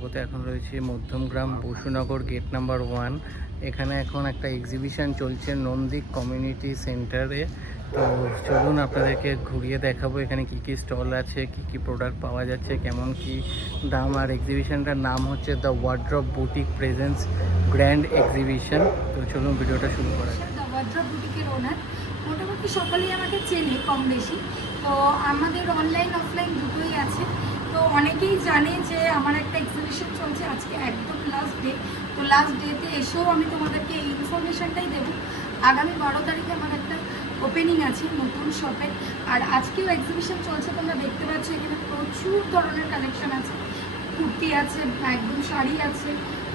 স্বাগত। এখন রয়েছে মধ্যমগ্রাম বসুনগর গেট নাম্বার 1। এখানে এখন একটা এক্সিবিশন চলছে নন্দিক কমিউনিটি সেন্টারে। তো চলুন আপনাদেরকে ঘুরিয়ে দেখাবো এখানে কি কি স্টল আছে, কি কি প্রোডাক্ট পাওয়া যাচ্ছে, কেমন কি দাম। আর এক্সিবিশনটার নাম হচ্ছে the wardrobe boutique presence grand exhibition. তো চলুন ভিডিওটা শুরু করা যাক। দ্য ওয়ার্ড্রপ বুটিকের ওনার মোটামুটি সকলেই আমাকে চেনে কম বেশি। তো আমাদের অনলাইন অফলাইন দুটোই আছে। তো অনেকেই জানে যে আমার একটা এক্সিবিশন চলছে আজকে একদম লাস্ট ডে। তো লাস্ট ডেতে এসেও আমি তোমাদেরকে এই ইনফরমেশানটাই দেবো। আগামী 12 তারিখে আমার একটা ওপেনিং আছে নতুন শপের, আর আজকেও এক্সিবিশন চলছে। তোমরা দেখতে পাচ্ছ এখানে প্রচুর ধরনের কালেকশন আছে। কুর্তি আছে, একদম শাড়ি আছে,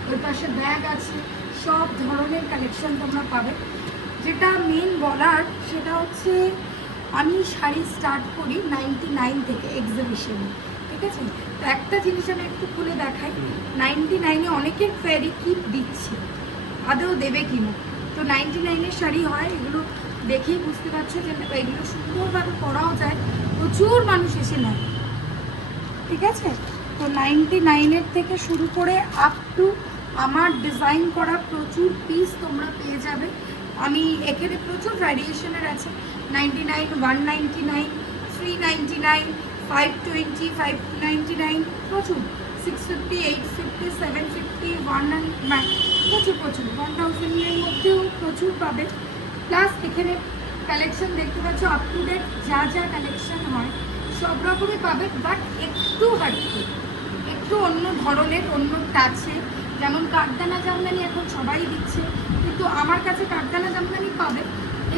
ওই পাশে ব্যাগ আছে, সব ধরনের কালেকশন তোমরা পাবে। যেটা মেন বলার সেটা হচ্ছে আমি শাড়ি স্টার্ট করি 99 থেকে এক্সিবিশনে, ঠিক আছে? তো একটা জিনিস আমি একটু খুলে দেখাই। 99-এ অনেকের ফেরি কিপ দিচ্ছে, আদৌ দেবে কিনা। তো 99-এর শাড়ি হয়, এগুলো দেখেই বুঝতে পারছো যে এগুলো সুন্দরভাবে পরাও যায়, প্রচুর মানুষ এসে নেয়, ঠিক আছে? তো 99-এর থেকে শুরু করে আপ টু আমার ডিজাইন করা প্রচুর পিস তোমরা পেয়ে যাবে। আমি এখানে প্রচুর ভ্যারিয়েশনের আছে। 99, 199, 399, 520, 599, প্রচুর 650, 850, 750, 199, প্রচুর 1000-এর মধ্যেও প্রচুর পাবে। প্লাস এখানে কালেকশন দেখতে পাচ্ছ আপ টু ডেট যা যা কালেকশন হয় সব রকমই পাবে, বাট একটু হাটকে, একটু অন্য ধরনের, অন্য টাচে। যেমন কাঠদানা জামদানি এখন সবাই দিচ্ছে, কিন্তু আমার কাছে কাঠদানা জামদানি পাবে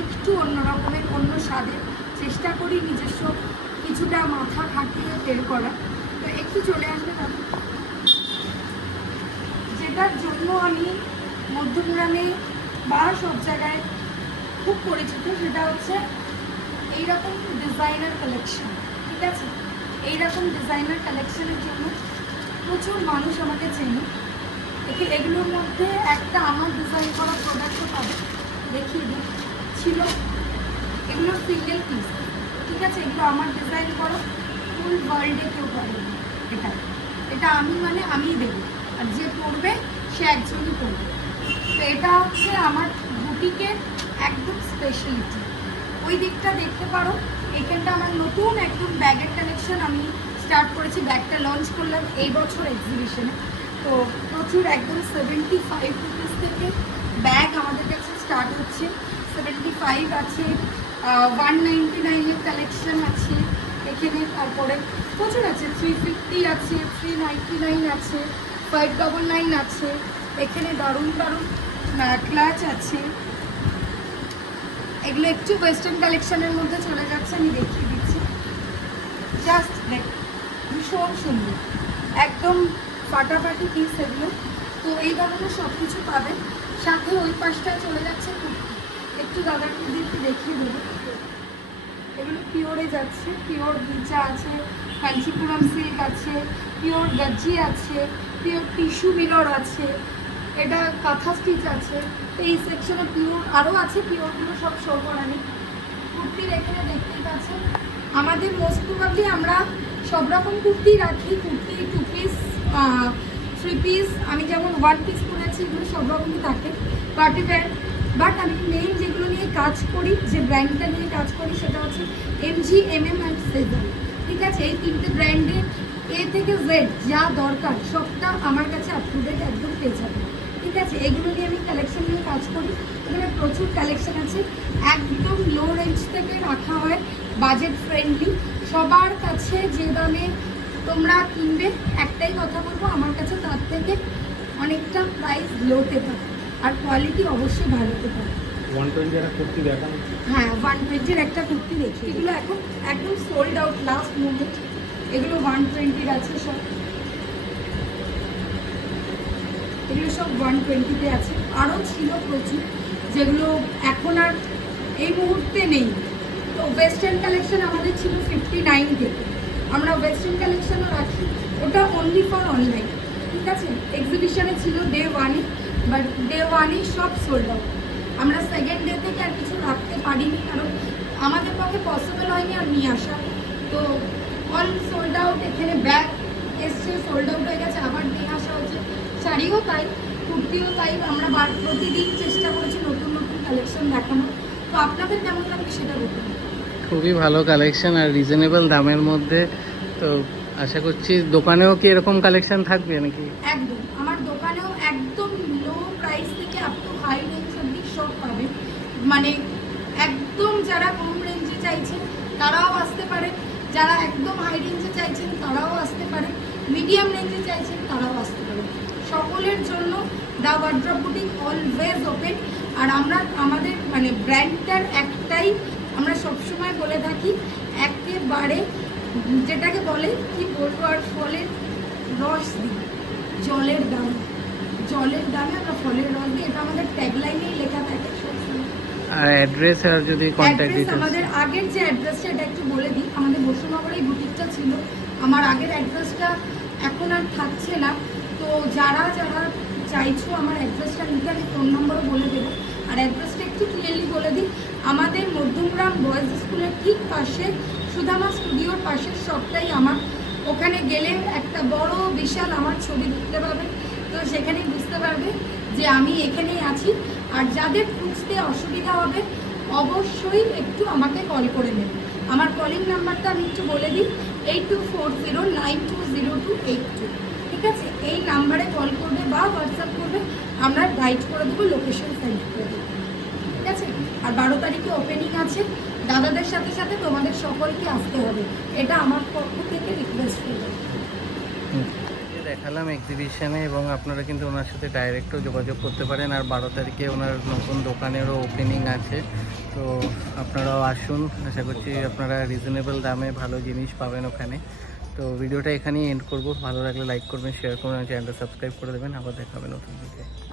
একটু অন্য রকমের, অন্য স্বাদের। চেষ্টা করি নিজস্ব কিছুটা মাথা খাটিয়ে বের করা। তো একটু চলে আসবে তাদের, যেটার জন্য আমি মধ্যমগ্রামে বা সব জায়গায় খুব পরিচিত, সেটা হচ্ছে এইরকম ডিজাইনার কালেকশন, ঠিক আছে? এইরকম ডিজাইনার কালেকশনের জন্য প্রচুর মানুষ আমাকে চেনে। এগুলোর মধ্যে একটা আমার ডিজাইন করা প্রোডাক্টও পাবে, দেখিয়ে দিই। ছিল এগুলো সিঙ্গেল পিস, ঠিক আছে? এগুলো আমার ডিজাইন করা, ফুল ওয়ার্ল্ডে কেউ পাবে না। এটা এটা আমি মানে আমিই দেবো, আর যে পড়বে সে একজনই পড়বে। তো এটা হচ্ছে আমার বুটিকের একদম স্পেশালিটি। ওই দিকটা দেখতে পারো। এখানটা আমার নতুন একদম ব্যাগের কালেকশন আমি স্টার্ট করেছি, ব্যাগটা লঞ্চ করলাম এই বছর এক্সিবিশনে। তো প্রচুর একদম 75 রুপিস থেকে ব্যাগ আমাদের কাছে স্টার্ট হচ্ছে। 75 আছে, 199-এর কালেকশন আছে এখানে। তারপরে প্রচুর আছে, 350 আছে, 399 আছে, 599 আছে। এখানে দারুণ দারুণ ক্লাচ আছে। এগুলো একটু ওয়েস্টার্ন কালেকশনের মধ্যে চলে যাচ্ছে, আমি দেখিয়ে দিচ্ছি। জাস্ট দেখ, ভীষণ সুন্দর, একদম ফাটাফাটি পিস এগুলো। তো এই ধরনের সব কিছু পাবে। সাথে ওই পাশটায় চলে যাচ্ছে কুর্তি, একটু দাদাকে দিয়ে একটু দেখিয়ে দেবো। এগুলো পিওরে যাচ্ছে, পিওর ভিজা আছে, কাঞ্চিপুরম সিল্ক আছে, পিওর গজ্জি আছে, পিওর টিস্যু মিরর আছে, এটা কাঁথা স্টিচ আছে। এই সেকশনে পিওর আরও আছে, পিওরগুলো সব শো করা নেই। কুর্তির এখানে দেখতেই পাচ্ছেন আমাদের মোস্ট প্রবাবলি আমরা সব রকম কুর্তি রাখি। কুর্তি 2 পিস, 3 পিস, আমি যেমন 1 পিস পরেছি, এগুলো সব রকমই থাকে পার্টি ওয়্যার। বাট আমি মেইন যেগুলো নিয়ে কাজ করি, যে ব্র্যান্ডটা নিয়ে কাজ করি, সেটা হচ্ছে MG, MM অ্যান্ড সেজার, ঠিক আছে? এই 3টে ব্র্যান্ডের A থেকে Z যা দরকার সবটা আমার কাছে আপ টু ডেট একদম পেয়ে যাবে, ঠিক আছে? এগুলো নিয়ে আমি কালেকশন নিয়ে কাজ করি। এখানে প্রচুর কালেকশন আছে, একদম লো রেঞ্জ থেকে রাখা হয়, বাজেট ফ্রেন্ডলি। সবার কাছে যে দামে তোমরা কিনবে, একটাই কথা বলবো, আমার কাছে তার থেকে অনেকটা প্রাইস লোতে পারে, আর কোয়ালিটি অবশ্যই ভালো হতে পারে। 120 এর কুর্তি দেখানো। হ্যাঁ, 120-এর একটা কুর্তি দেখি। এগুলো এখন একদম সোল্ড আউট, লাস্ট মুমেন্ট। এগুলো 120-এর আছে সব, এগুলো সব 120-তে আছে। আরও ছিল প্রচুর, যেগুলো এখন আর এই মুহূর্তে নেই। তো ওয়েস্টার্ন কালেকশন আমাদের ছিল 59 থেকে, আমরা ওয়েস্টার্ন কালেকশনও রাখি, ওটা অনলি ফর অনলাইন, ঠিক আছে? এক্সিবিশনে ছিল ডে 1-এ, বাট ডে 1-এই সব সোল্ড আউট। আমরা সেকেন্ড ডে থেকে আর কিছু রাখতে পারিনি, কারণ আমাদের পক্ষে পসিবল হয়নি আর নিয়ে আসা। তো অল সোল্ড আউট। এখানে ব্যাগ এসছে, সোল্ড আউট হয়ে গেছে, আবার নিয়ে আসা হচ্ছে। শাড়িও তাই, কুর্তিও তাই, আমরা প্রতিদিন চেষ্টা করেছি নতুন নতুন কালেকশন দেখানো। তো আপনাদের কেমন লাগবে সেটা বলুন। খুবই ভালো কালেকশন আর রিজনেবল দামের মধ্যে। তো আশা করছি দোকানেও কি এরকম কালেকশন থাকবে নাকি? একদম, আমার দোকানেও একদম লো প্রাইস থেকে আপ টু হাই রেঞ্জ অব্দি সব পাবে। মানে একদম যারা কম রেঞ্জে চাইছেন তারাও আসতে পারে, যারা একদম হাই রেঞ্জে চাইছেন তারাও আসতে পারে, মিডিয়াম রেঞ্জে চাইছেন তারাও আসতে পারে। সকলের জন্য the wardrobe boutique always open. আর আমরা আমাদের মানে ব্র্যান্ডটার একটাই আমরা সবসময় বলে থাকি, একেবারে যেটাকে বলে কি বলবো আর, ফলের রস দিই, জলের দাম, জলের দামে আমরা ফলের রস দিই, এটা আমাদের ট্যাগলাইনেই লেখা থাকে সবসময়। আর অ্যাড্রেস আর যদি কন্ট্যাক্ট অ্যাড্রেস ডিটেইলস। আমাদের আগের যে অ্যাড্রেসটা এটা একটু বলে দিই, আমাদের বসুনগরে বুটিকটা ছিল, আমার আগের অ্যাড্রেসটা এখন আর থাকছে না। তো যারা যারা চাইছো আমার অ্যাড্রেসটা নিতে, আমি ফোন নম্বরও বলে দেবো। আর অ্যাড্রেসটা একটু ক্লিয়ারলি বলে দিই, আমাদের মধ্যমগ্রাম বয়েজ স্কুলের ঠিক পাশে, সুধামা স্টুডিওর পাশের সবটাই আমার। ওখানে গেলে একটা বড় বিশাল আমার ছবি দেখতে পাবেন, তো সেখানেই বুঝতে পারবে যে আমি এখানেই আছি। আর যাদের খুঁজতে অসুবিধা হবে অবশ্যই একটু আমাকে কল করে নেবেন। আমার কলিং নাম্বারটা আমি একটু বলে দিই, 8240920282। ঠিক আছে, এই নাম্বারে কল করবে বা হোয়াটসঅ্যাপ করবে, আমরা গাইড করে দেবো, লোকেশন সেন্ড করে দেবো। ঠিক আছে, আর 12 তারিখে ওপেনিং আছে, দাদাদের সাথে সাথে তোমাদের সকলকে আসতে হবে, এটা আমার পক্ষ থেকে রিকোয়েস্ট করবো। দেখালাম এক্সিবিশনে, এবং আপনারা কিন্তু ওনার সাথে ডাইরেক্টও যোগাযোগ করতে পারেন। আর 12 তারিখে ওনার নতুন দোকানেরও ওপেনিং আছে, তো আপনারাও আসুন। আশা করছি আপনারা রিজনেবল দামে ভালো জিনিস পাবেন ওখানে। তো ভিডিওটা এখানেই এন্ড করব। ভালো লাগলে লাইক করবেন, শেয়ার করবেন, চ্যানেলটা সাবস্ক্রাইব করে দেবেন। আবার দেখা হবে নতুন ভিডিও।